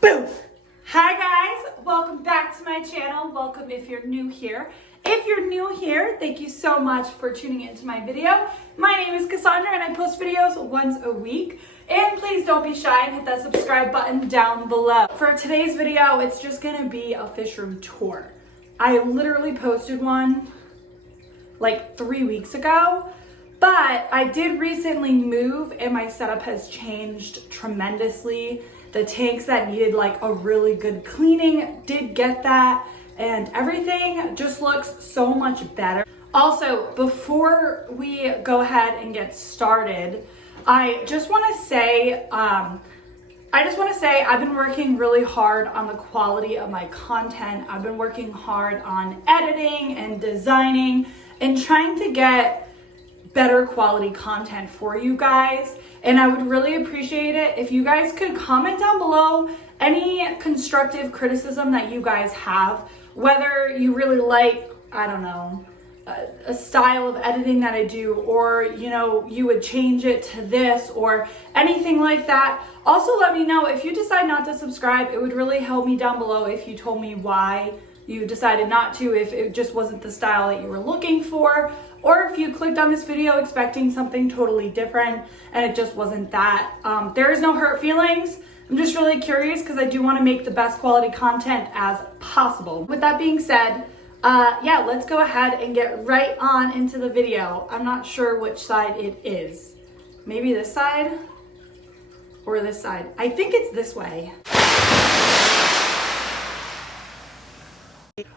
Boom! Hi guys, welcome back to my channel. Welcome if you're new here. If you're new here, thank you so much for tuning into my video. My name is Cassandra and I post videos once a week. And please don't be shy and hit that subscribe button down below. For today's video, it's just gonna be a fish room tour. I literally posted one like 3 weeks ago, but I did recently move and my setup has changed tremendously. The tanks that needed like a really good cleaning did get that, and everything just looks so much better. Also, before we go ahead and get started, I just want to say I've been working really hard on the quality of my content. I've been working hard on editing and designing and trying to get better quality content for you guys. And I would really appreciate it if you guys could comment down below any constructive criticism that you guys have, whether you really like, I don't know, a style of editing that I do, or you would change it to this or anything like that. Also, let me know if you decide not to subscribe. It would really help me down below if you told me why you decided not to, if it just wasn't the style that you were looking for, or if you clicked on this video expecting something totally different and it just wasn't that. There is no hurt feelings. I'm just really curious because I do want to make the best quality content as possible. With that being said, yeah, let's go ahead and get right on into the video. I'm not sure which side it is. Maybe this side or this side. I think it's this way.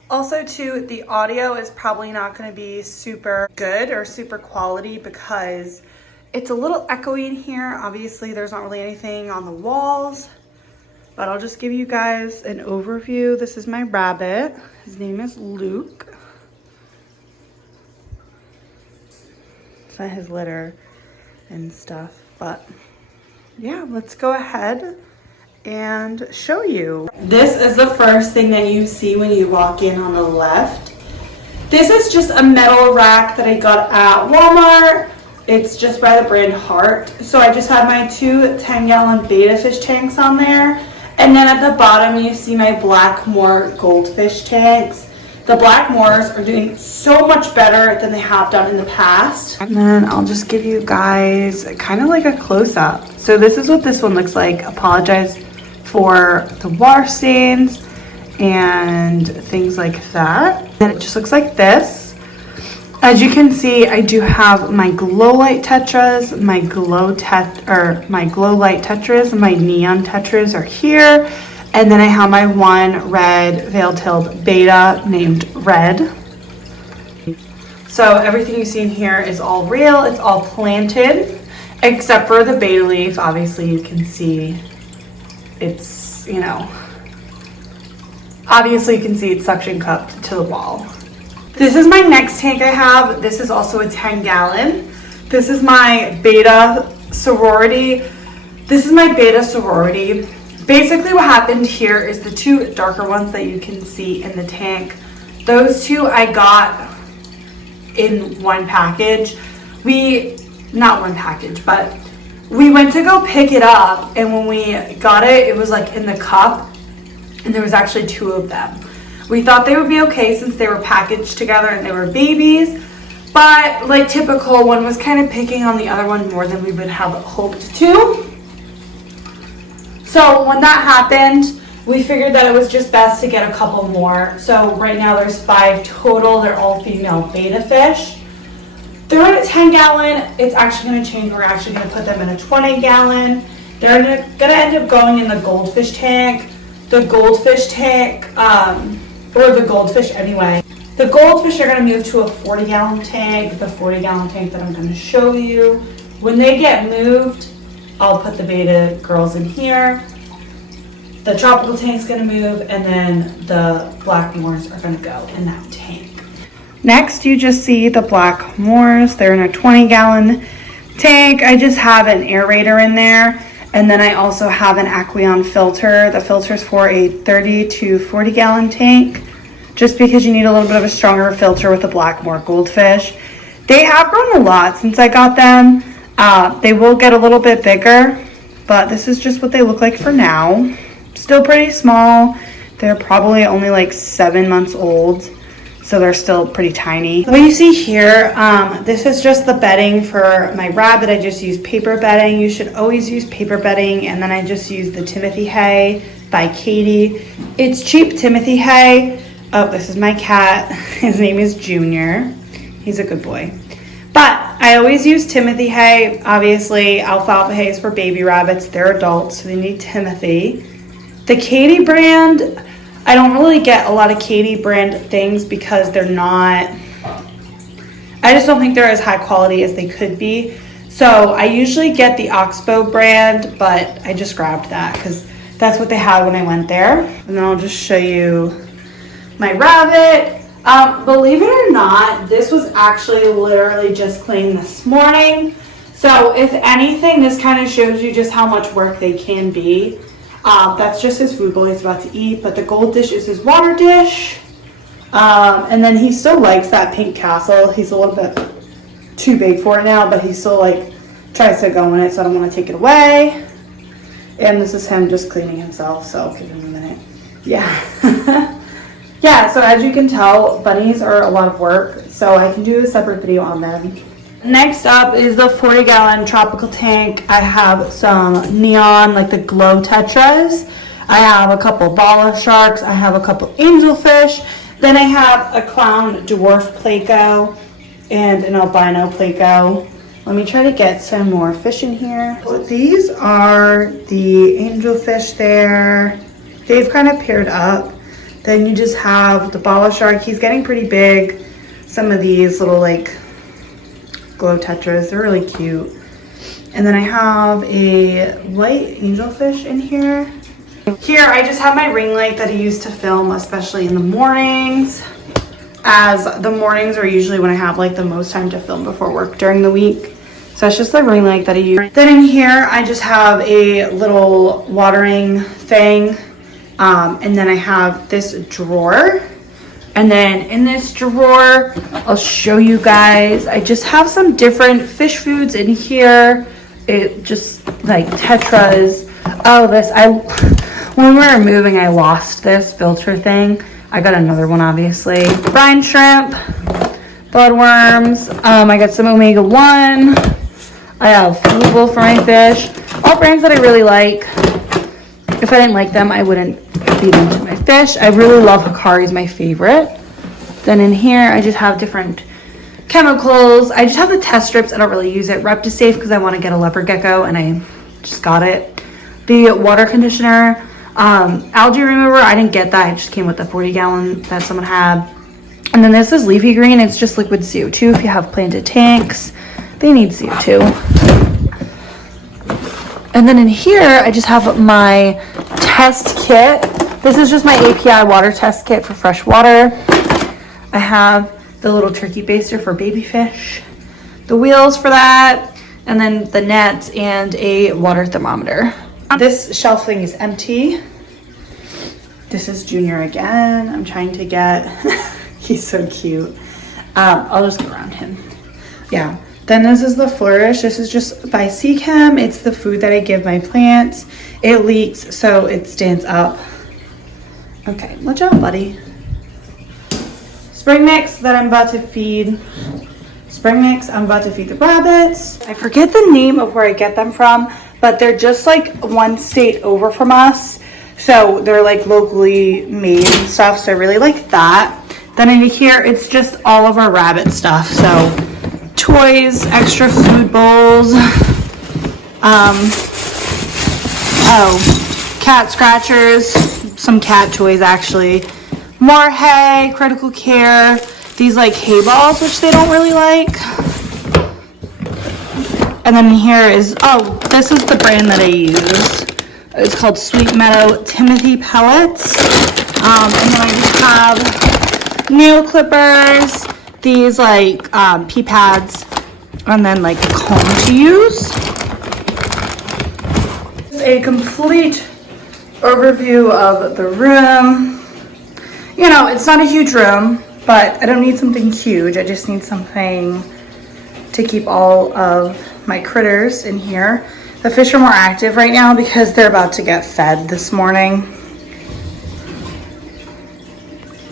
Also too, the audio is probably not going to be super good or super quality because it's a little echoey in here. Obviously there's not really anything on the walls, but I'll just give you guys an overview. This is my rabbit. His name is Luke. It's not his litter and stuff, but yeah, let's go ahead and show you. This is the first thing that you see when you walk in on the left. This is just a metal rack that I got at Walmart. It's just by the brand Heart. So I just have my two 10-gallon beta fish tanks on there. And then at the bottom you see my Blackmore goldfish tanks. The Blackmores are doing so much better than they have done in the past. And then I'll just give you guys kind of like a close-up. So this is what this one looks like. Apologize for the water stains and things like that. And it just looks like this. As you can see, I do have my glow light tetras, my glow light tetras, and my neon tetras are here. And then I have my one red veil-tailed beta named Red. So everything you see in here is all real. It's all planted, except for the beta leaf. Obviously you can see it's, obviously you can see it's suction cupped to the wall. This is my next tank I have. This is also a 10-gallon. This is my beta sorority. Basically what happened here is the two darker ones that you can see in the tank, those two I got in one package. Not one package, but we went to go pick it up, and when we got it, it was like in the cup, and there was actually two of them. We thought they would be okay since they were packaged together and they were babies, but like typical, one was kind of picking on the other one more than we would have hoped to. So when that happened, we figured that it was just best to get a couple more. So right now there's 5 total. They're all female beta fish. They're in a 10-gallon. It's actually going to change. We're actually going to put them in a 20-gallon. They're going to end up going in the goldfish tank. The goldfish tank, or the goldfish anyway. The goldfish are going to move to a 40-gallon tank, the 40-gallon tank that I'm going to show you. When they get moved, I'll put the beta girls in here. The tropical tank's going to move, and then the Blackmores are going to go in that tank. Next, you just see the Blackmores. They're in a 20-gallon tank. I just have an aerator in there, and then I also have an Aquarium filter. The filter's for a 30 to 40-gallon tank, just because you need a little bit of a stronger filter with the Blackmore goldfish. They have grown a lot since I got them. They will get a little bit bigger, but this is just what they look like for now. still pretty small. They're probably only like 7 months old, so they're still pretty tiny. What you see here, this is just the bedding for my rabbit. I just use paper bedding. You should always use paper bedding. And then I just use the Timothy hay by Katie. It's cheap Timothy hay. Oh, this is my cat. His name is Junior. He's a good boy. But I always use Timothy hay. Obviously, alfalfa hay is for baby rabbits. They're adults, so they need Timothy. The Katie brand, I don't really get a lot of Katie brand things because they're not, I just don't think they're as high quality as they could be. So I usually get the Oxbow brand, but I just grabbed that because that's what they had when I went there. And then I'll just show you my rabbit. Believe it or not, this was actually literally just cleaned this morning. So if anything, this kind of shows you just how much work they can be. That's just his food bowl he's about to eat, but the gold dish is his water dish. And then he still likes that pink castle. He's a little bit too big for it now, but he still like tries to go in it, so I don't want to take it away. And this is him just cleaning himself, so I'll give him a minute. Yeah. Yeah, so as you can tell, bunnies are a lot of work, so I can do a separate video on them. Next up is the 40-gallon tropical tank. I have some neon, like the glow tetras. I have a couple bala sharks. I have a couple angelfish. Then I have a clown dwarf pleco and an albino pleco. Let me try to get some more fish in here. So these are the angelfish there. They've kind of paired up. Then you just have the bala shark. He's getting pretty big. Some of these little like glow tetras, they're really cute. And then I have a white angelfish in here. Here I just have my ring light that I use to film, especially in the mornings, as the mornings are usually when I have like the most time to film before work during the week. So it's just the ring light that I use. Then in here I just have a little watering thing. And then I have this drawer. And then in this drawer, I'll show you guys, I just have some different fish foods in here. It just like tetras. Oh, when we were moving, I lost this filter thing. I got another one, obviously. Brine shrimp, bloodworms. I got some omega-1. I have food bowl for my fish. All brands that I really like. If I didn't like them, I wouldn't feed them to my fish. I really love Hikari's my favorite. Then in here, I just have different chemicals. I just have the test strips. I don't really use it. Reptisafe because I want to get a leopard gecko and I just got it. The water conditioner, algae remover, I didn't get that. It just came with the 40-gallon that someone had. And then this is leafy green. It's just liquid CO2. If you have planted tanks, they need CO2. And then in here, I just have my test kit. This is just my API water test kit for fresh water. I have the little turkey baster for baby fish, the wheels for that, and then the nets and a water thermometer. This shelf thing is empty. This is Junior again. I'm trying to get, he's so cute. I'll just go around him. Yeah. Then this is the Flourish. This is just by Seachem. It's the food that I give my plants. It leaks, so it stands up. Okay, watch out, buddy. Spring mix that I'm about to feed. Spring mix, I'm about to feed the rabbits. I forget the name of where I get them from, but they're just like one state over from us. So they're like locally made and stuff, so I really like that. Then in here, it's just all of our rabbit stuff. So toys, extra food bowls, cat scratchers, some cat toys actually, more hay, critical care, these like hay balls, which they don't really like. And then here is, this is the brand that I use. It's called Sweet Meadow Timothy Pellets. And then I just have nail clippers, these like pee pads, and then like a comb to use. A complete overview of the room. You know, it's not a huge room, but I don't need something huge. I just need something to keep all of my critters in here. The fish are more active right now because they're about to get fed this morning.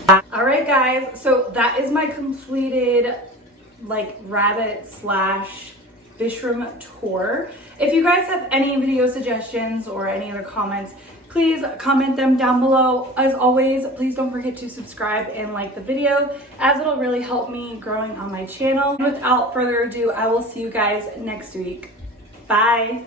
All right, guys, so that is my completed like rabbit slash fish room tour. If you guys have any video suggestions or any other comments, please comment them down below. As always, please don't forget to subscribe and like the video, as it'll really help me growing on my channel. Without further ado, I will see you guys next week. Bye.